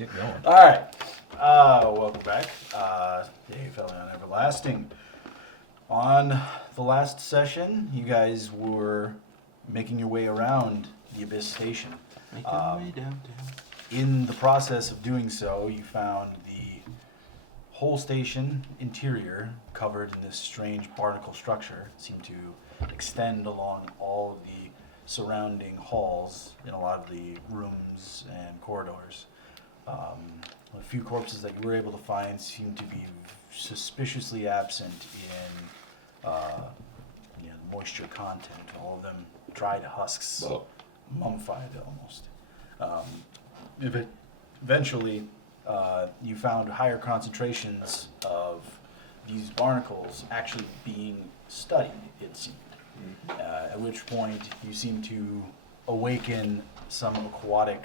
get going. All right. Welcome back. Aphelion Everlasting. On the last session, you guys were making your way around the Abyss Station. Making my way downtown. In the process of doing so, you found the whole station interior covered in this strange barnacle structure. It seemed to extend along all of the surrounding halls in a lot of the rooms and corridors. A few corpses that you were able to find seemed to be suspiciously absent in moisture content. All of them dried husks, mummified almost. Eventually, you found higher concentrations of these barnacles actually being studied, it seemed. At which point you seem to awaken some aquatic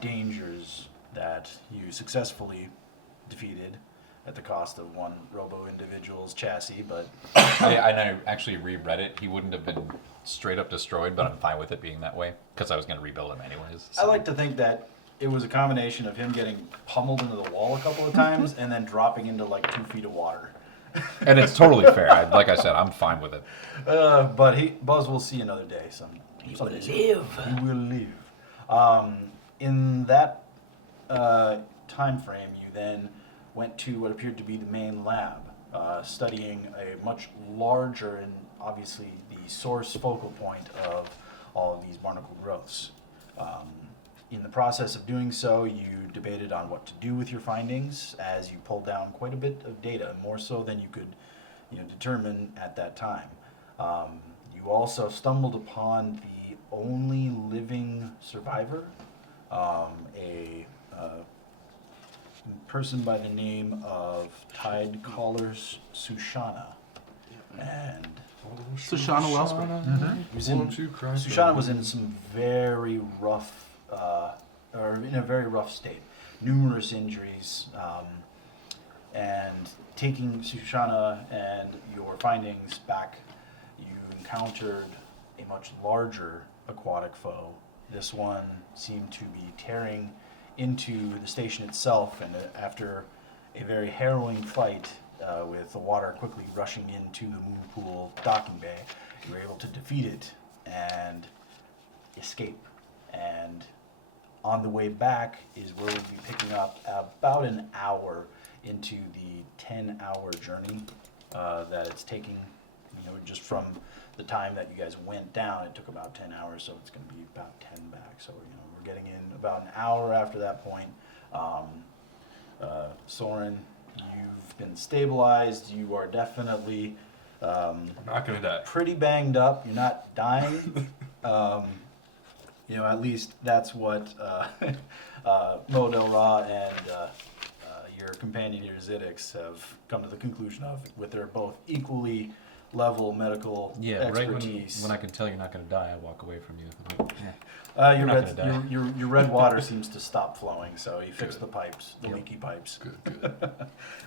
dangers that you successfully defeated at the cost of one robo-individual's chassis, but... I actually reread it. He wouldn't have been straight up destroyed, but I'm fine with it being that way, because I was going to rebuild him anyways. So. I like to think that it was a combination of him getting pummeled into the wall a couple of times and then dropping into like 2 feet of water. And it's totally fair. Like I said, I'm fine with it. But Buzz will see another day. He will live. He will live. In that time frame, you then went to what appeared to be the main lab, studying a much larger and obviously the source focal point of all of these barnacle growths. In the process of doing so, you debated on what to do with your findings as you pulled down quite a bit of data, more so than you could determine at that time. You also stumbled upon the only living survivor, a person by the name of Tidecaller Sushana. And Sushana Wellspring. Sushana was in some very rough, or in a very rough state. Numerous injuries, and taking Sushana and your findings back, you encountered a much larger aquatic foe. This one seemed to be tearing into the station itself, and after a very harrowing fight, with the water quickly rushing into the moon pool docking bay, you were able to defeat it and escape. And on the way back is where we'll be picking up about an hour into the 10-hour journey that it's taking. Just from the time that you guys went down, it took about 10 hours, so it's going to be about 10 back. So we're getting in about an hour after that point. Soren, you've been stabilized. You are definitely I'm not gonna die. pretty banged up. You're not dying. At least that's what Model Ra and your companion here, Zidix, have come to the conclusion of, with their both equally level medical expertise. Right when I can tell you're not going to die, I walk away from you. Your red water seems to stop flowing, so you fix the pipes, the leaky pipes. Good.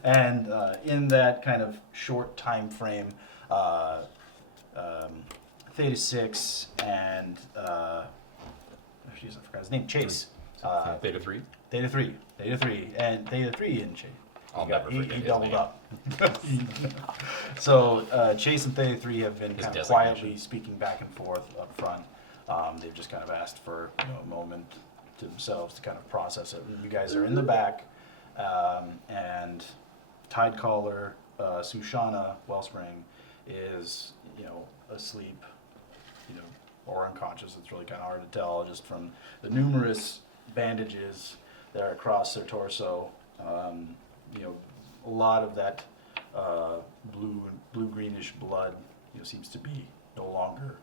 And in that kind of short time frame, Theta 6 and I forgot his name, Chase. Theta 3? Theta 3, and Theta 3 and Chase. I'll never forget He his doubled name. up. So Chase and Theta 3 have been His kind of designation. quietly speaking back and forth up front. They've just kind of asked for a moment to themselves to kind of process it. And you guys are in the back, and Tidecaller Sushana Wellspring is asleep, or unconscious. It's really kind of hard to tell just from the numerous bandages that are across their torso. A lot of that blue-greenish blood, seems to be no longer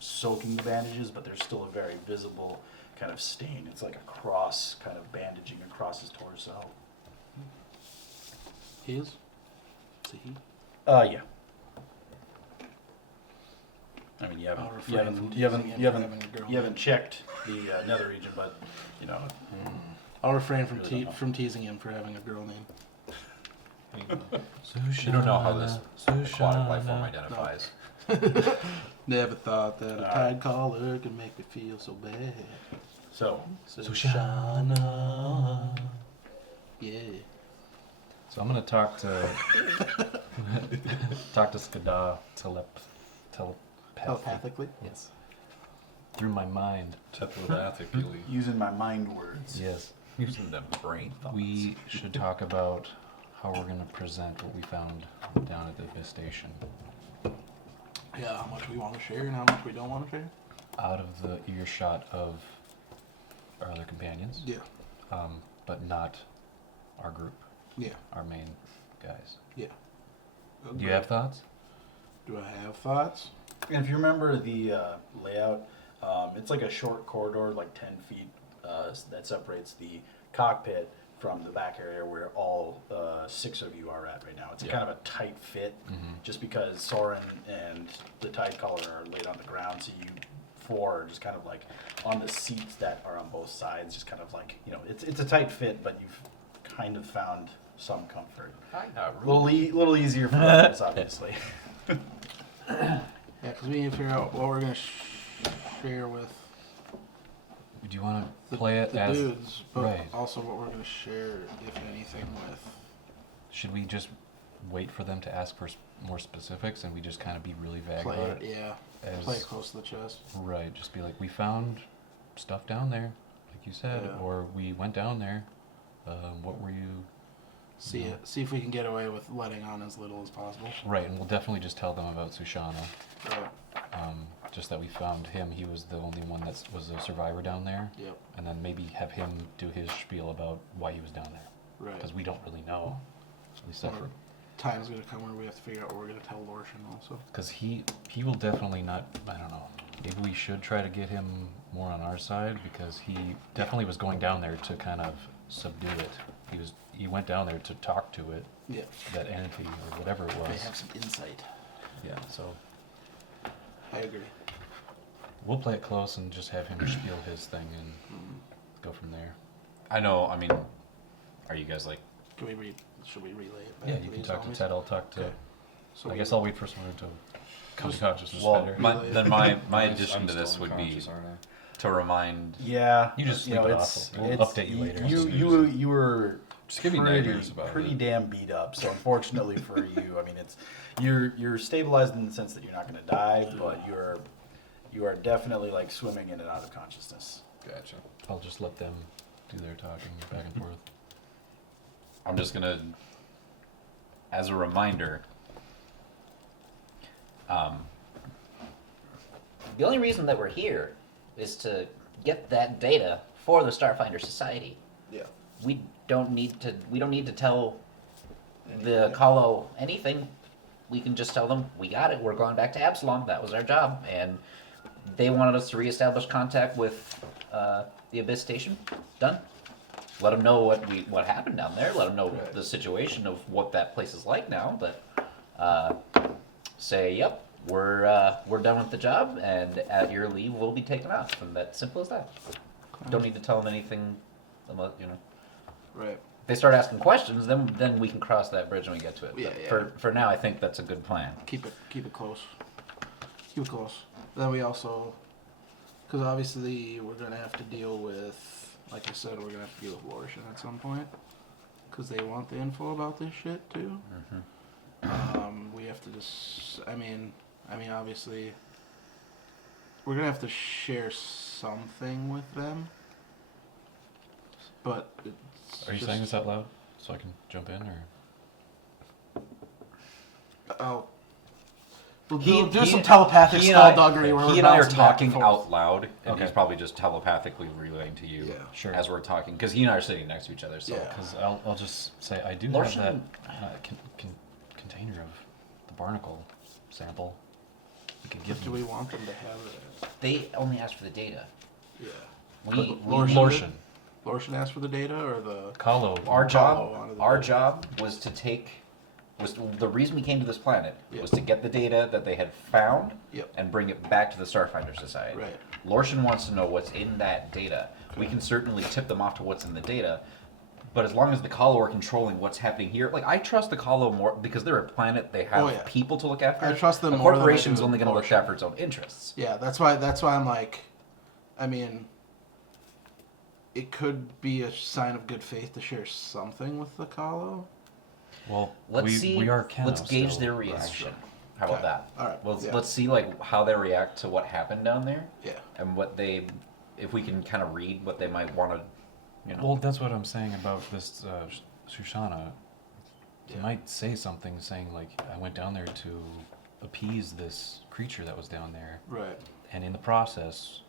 soaking the bandages, but there's still a very visible kind of stain. It's like a cross kind of bandaging across his torso. His? Is it he? Yeah. I mean, I'll refrain from teasing him for having a girl you haven't checked the nether region, but I'll refrain from teasing him for having a girl name. You don't know how this aquatic life form identifies. Never thought that a tide caller could make me feel so bad. So, Sushana. Yeah. So I'm gonna talk to Skada Telepathically. Yes. Through my mind. Telepathically. Using my mind words. Yes. Using the brain thoughts. We should talk about how we're gonna present what we found down at the Abyss Station. Yeah, how much we want to share and how much we don't want to share. Out of the earshot of our other companions. Yeah. But not our group, Yeah. our main guys. Yeah. Do you have thoughts? Do I have thoughts? And if you remember the layout, it's like a short corridor, like 10 feet, that separates the cockpit from the back area where all 6 of you are at right now. It's a kind of a tight fit, just because Soren and the Tide Caller are laid on the ground, so you 4 are just kind of like on the seats that are on both sides, just kind of like, it's a tight fit, but you've kind of found some comfort. A little easier for others, obviously. Yeah, because we need to figure out what we're going to share with Do you want to play it the as dudes, but right? also what we're going to share, if anything, with. Should we just wait for them to ask for more specifics and we just kind of be really vague Play about it, it? yeah. As, Play it close to the chest. Right, just be like, we found stuff down there, like you said, Yeah. or we went down there. What were you? See No. it. See if we can get away with letting on as little as possible. Right, and we'll definitely just tell them about Sushana. Right. Just that we found him. He was the only one that was a survivor down there. Yep. And then maybe have him do his spiel about why he was down there. Right. Because we don't really know. At least that's Or time's gonna come where we have to figure out what we're gonna tell Lorshan also. because he will definitely not. I don't know. Maybe we should try to get him more on our side because he definitely was going down there to kind of subdue it. He went down there to talk to it, Yeah. that entity or whatever it was. They have some insight. Yeah. So I agree. we'll play it close and just have him spiel his thing and go from there. I know, I mean, are you guys like... Can we should we relay it back Yeah, to you can these talk to homies? Ted. I'll talk to. Okay. So I guess I'll wait for someone to come to consciousness Well, better. my I'm addition to still this would be unconscious, aren't I? to remind... Yeah. You just sleep it off. We'll update you later. You were Just give me nightmares about pretty it. damn beat up. So unfortunately for you, I mean, you're stabilized in the sense that you're not going to die, but you are definitely like swimming in and out of consciousness. Gotcha. I'll just let them do their talking back and forth. I'm just gonna, as a reminder, The only reason that we're here is to get that data for the Starfinder Society. Yeah. We don't need to tell the Kahlo anything. We can just tell them we got it. We're going back to Absalom. That was our job, and they wanted us to reestablish contact with the Abyss Station. Done. Let them know what happened down there. Let them know the situation of what that place is like now. But say, yep, we're done with the job, and at your leave, we'll be taken off. And that's simple as that. Don't need to tell them anything. Right. If they start asking questions, then we can cross that bridge when we get to it. Yeah, But yeah. For now, I think that's a good plan. Keep it close. Keep it close. Then we also, because obviously we're gonna have to deal with, like I said, we're gonna have to deal with Lorshan at some point, because they want the info about this shit too. We have to just, I mean, obviously, we're gonna have to share something with them. But it's Are you just, saying this out loud so I can jump in, or? Oh. We'll He- do he- some telepathic he and I- skullduggery where He we're and I are bouncing back talking and forth. out loud, and he's Okay. probably just telepathically relaying to you Yeah. Sure. as we're talking, because he and I are sitting next to each other. So Yeah. Because I'll just say I do Lorshan- have that container of the barnacle sample. We could give Do them. we want them to have it? They only asked for the data. Yeah. Lorshan Lorshan asked for the data or the... Kahlo. Our Follow on to job, the our data. job was the reason we came to this planet Yep. was to get the data that they had found Yep. and bring it back to the Starfinder Society. Right. Lorshan wants to know what's in that data. We can certainly tip them off to what's in the data, but as long as the Kahlo are controlling what's happening here, like I trust the Kahlo more because they're a planet. They have Oh, yeah. people to look after. I trust them A more than I corporation's do only going to look Lorshan. after its own interests. Yeah, that's why I'm like... I mean... it could be a sign of good faith to share something with the Kahlo. Well, Let's we see. are Keno Let's gauge still. their reaction. How about Okay. that? All right. Let's Yeah. let's see like how they react to what happened down there, Yeah. and what they, if we can kind of read what they might want to, you know. Well, that's what I'm saying about this Sushana. He Yeah. might say something saying like, I went down there to appease this creature that was down there, Right. and in the process,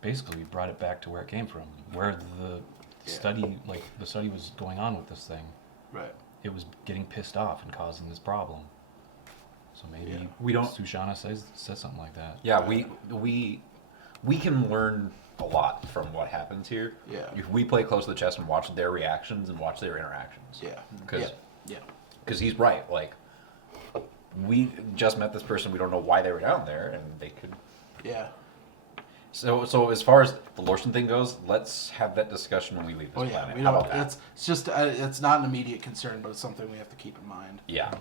basically brought it back to where it came from, where the Yeah. study, like the study was going on with this thing. Right. It was getting pissed off and causing this problem. So maybe Yeah. We don't- Sushana says something like that. Yeah, we can learn a lot from what happens here. Yeah. If we play close to the chest and watch their reactions and watch their interactions. Yeah. Because Yeah. he's right. Like, we just met this person. We don't know why they were down there, and they could. Yeah. So as far as the Lorson thing goes, let's have that discussion when we leave this Oh yeah. planet. We How don't. about that? It's just it's not an immediate concern, but it's something we have to keep in mind. Yeah.